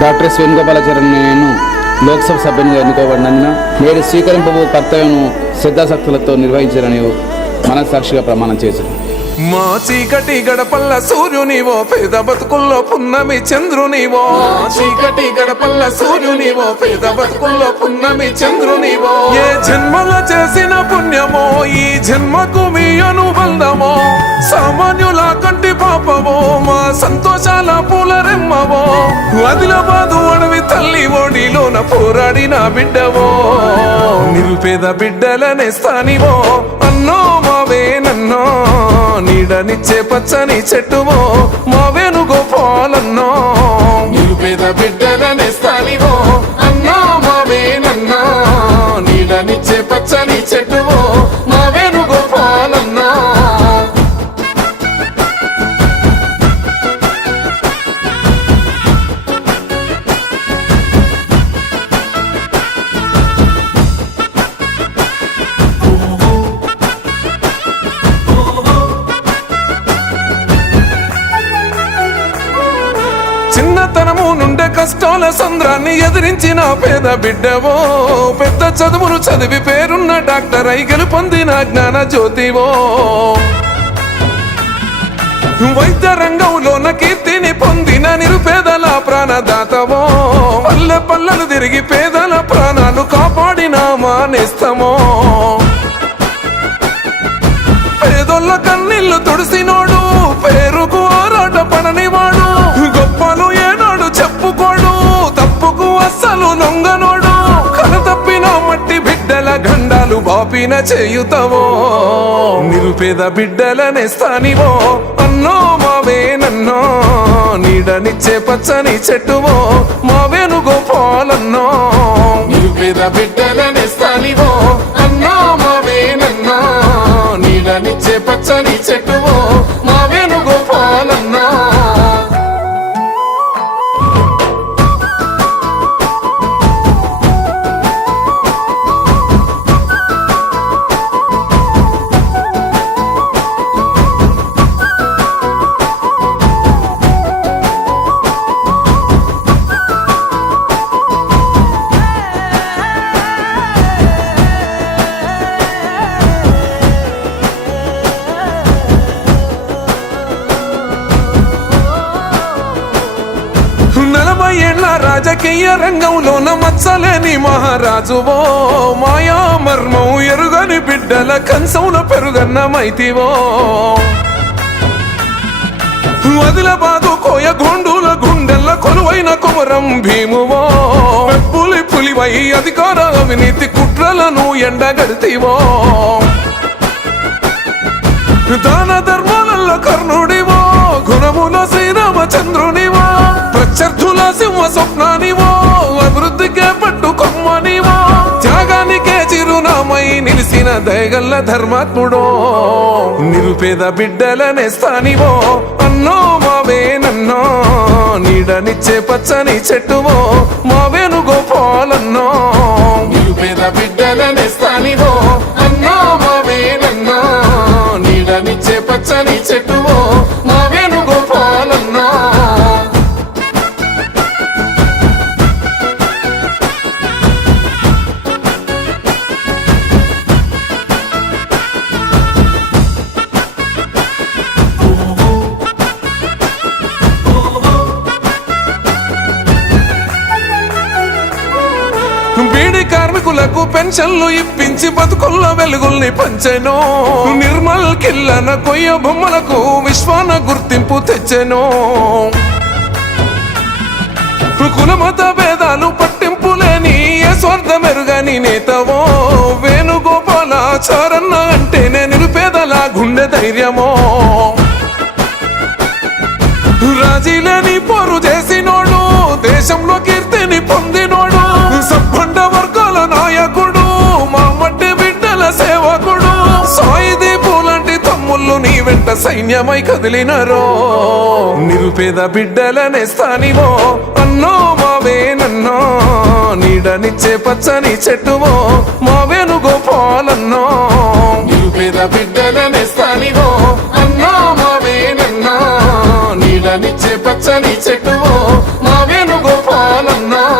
Doctor yes Venugopalacharya నేను లోక్సభ సభ్యునిగా ఎన్నుకోబడినందున నేడు స్వీకరింపబో కర్తవ్యం శ్రద్ధాశక్తులతో నిర్వహించాలని మనస్సాక్షిగా ప్రమాణం చేశాను. మా చీకటి గడపల్ల సూర్యునివో పేద బతుకుల్లో పున్నమి చంద్రునివో, చీకటి గడపల్ల సూర్యునివో పేద బతుకుల్లో పున్నమి చంద్రునివో. ఏ జన్మల చేసిన పుణ్యమో ఈ జన్మకు మీ అనుబంధమో, సామాన్యుల కంటి పాపమో మా సంతోషాల పూల రెమ్మవో. ఆదిలాబాదు అడవి తల్లి ఓడిలోన పోరాడిన బిడ్డవో, నిరుపేద బిడ్డలనే స్థానివో అన్నో మావే నన్నో. నీడనిచ్చే పచ్చని చెట్టువో మా వేణుగోపాలన్నో, నిరుపేద బిడ్డలనే స్థానివో అన్నో మావే నన్నో. నీడనిచ్చే పచ్చని చెట్టువో మా వేణుగోపాలన్నో. చిన్నతనము నుండే కష్టాల సంద్రాన్ని ఎదిరించిన పేద బిడ్డవో, పెద్ద చదువును చదివి పేరున్న డాక్టర్ అయి గెలుపొందిన జ్ఞాన జ్యోతివో. వైద్య రంగంలోన కీర్తిని పొందిన నిరుపేదల ప్రాణదాతవో, పల్లె పల్లెలు తిరిగి పేదల ప్రాణాలు కాపాడిన మానేస్తమో. పేదోళ్ళ కన్నీళ్లు తుడిసినోడు పేరుకు ఆరాట పడనివాడు, గొప్పలు ఏనాడు చెప్పుకోడు తప్పుకు అస్సలు లొంగనోడు. కన తప్పిన మట్టి బిడ్డల గండాలు బాపిన చేయుతవో, నిరుపేద బిడ్డలనే స్థానివో అన్నో మావే నన్నో. నీడనిచ్చే పచ్చని చెట్టువో మా వేణుగోపాలన్నో, నిరుపేద బిడ్డలనే స్థానివో అన్నో మావే నన్నో. నీడనిచ్చే పచ్చని చెట్టువో మా వేణుగోపాలన్నో. ఏళ్ల రాజకీయ రంగంలోన మచ్చలేని మహారాజువో, మాయా మర్మం ఎరుగని బిడ్డల కంచంలో పెరుగన్న మైతివో. ఆదిలాబాదు కోయ గోండుల గుండెల్ల కొలువైన కుమరం భీమువో, పులి పులివై అధికార అవినీతి కుట్రలను ఎండగడితివో. దాన ధర్మాలలో కర్ణుడివో, గుణముల శ్రీరామచంద్రునివో. ప్రత్యర్థుల సింహ స్వప్నానివో, అభివృద్ధికే పట్టు కొమ్మనివో. త్యాగానికే చిరునామై నిలిసిన దయగల్ల ధర్మాత్ముడో, నిరుపేద బిడ్డలనే స్థానివో అన్నో మావే నన్నో. నీడనిచ్చే పచ్చని చెట్టువో మా వేణుగోపాలన్నో, నిరుపేద బిడ్డలనే స్థానివో అన్నో మావే నన్నో. నీడనిచ్చే పచ్చని చెట్టువో మా వేణుగోపాలన్నో. బీడి కార్మికులకు పెన్షన్లు ఇప్పించి బతుకుల్లో వెలుగుల్ని పంచెను. నిర్మల్ కిల్లన కొయ్య బొమ్మలకు విశ్వాన గుర్తింపు తెచ్చెను. కులమత భేదాలు పట్టింపు లేని ఏ స్వార్థమెరుగని నేతవో, వేణుగోపాలాచారన్న అంటేనే నిరుపేదల గుండె ధైర్యమో. రాజీలేని పోరు చేసినోడు, దేశంలో కీర్తిని పొందినోడు. సబ్బండ వర్గాల నాయకుడు, మా మట్టి బిడ్డల సేవకుడు. సాయిది పూలాంటి తమ్ముళ్ళు నీ వెంట సైన్యమై కదిలినరో, నిరుపేద బిడ్డలనే స్థానివో అన్నో మావే నన్నో. నీడనిచ్చే పచ్చని చెట్టువో మా వేణుగోపాలన్నో, నిరుపేద బిడ్డలనే స్థానివో అన్నో మావే నన్నో. నీడనిచ్చే పచ్చని చెట్టువో మా వేణుగోపాలన్నో. కావాలన్నో